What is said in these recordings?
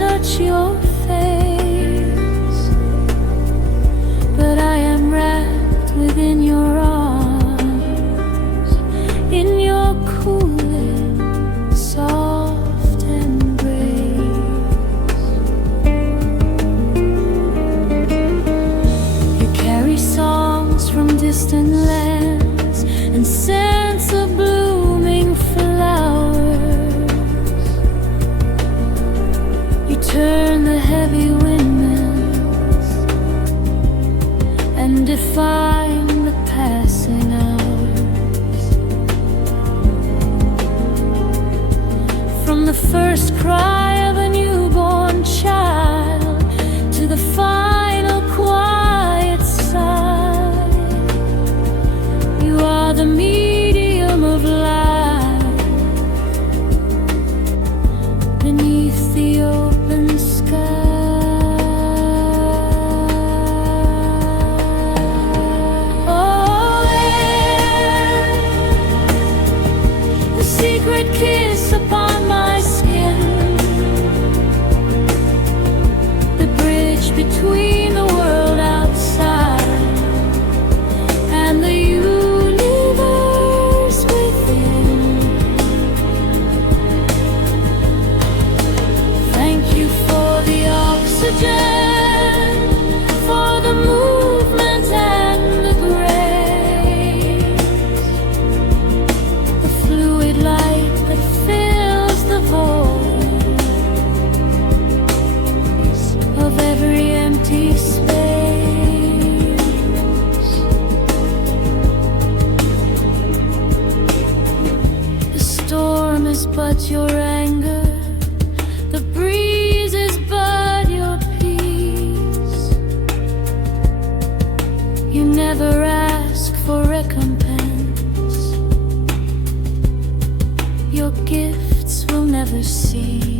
touch your face, but I am wrapped within your arms, in your cooling, soft embrace. You carry songs from distant lands and scents of blooming flowers. You turn the heavy windmills and define the passing hours. From the first cry of a newborn child to the final quiet sigh, you are the medium of life beneath the open sky. Oh, air, the secret kiss upon my skin, the bridge between the world outside and the universe within. Thank you for the oxygen, for the movement and the grace, the fluid light that fills the void of every empty space. The storm is but your anger, the breeze is but your peace. You never ask for recompense, your gifts will never cease.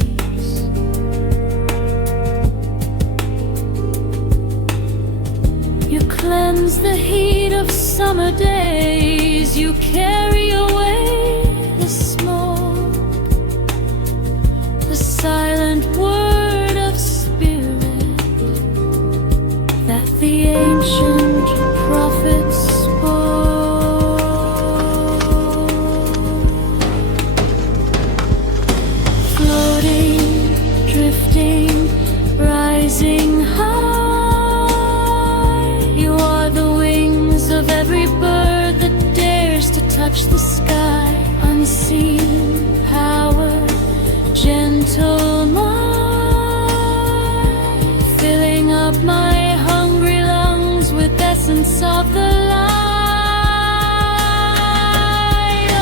You cleanse the heat of summer days, you carry away the smoke, the silent word of spirit that the ancient prophets spoke. Floating, drifting, rising high, you are the wings of every bird that dares to touch the sky. Unseen power, gentle mind, filling up my hungry lungs with essence of the light.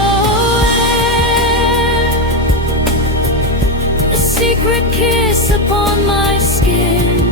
Oh, air, a secret kiss upon my skin,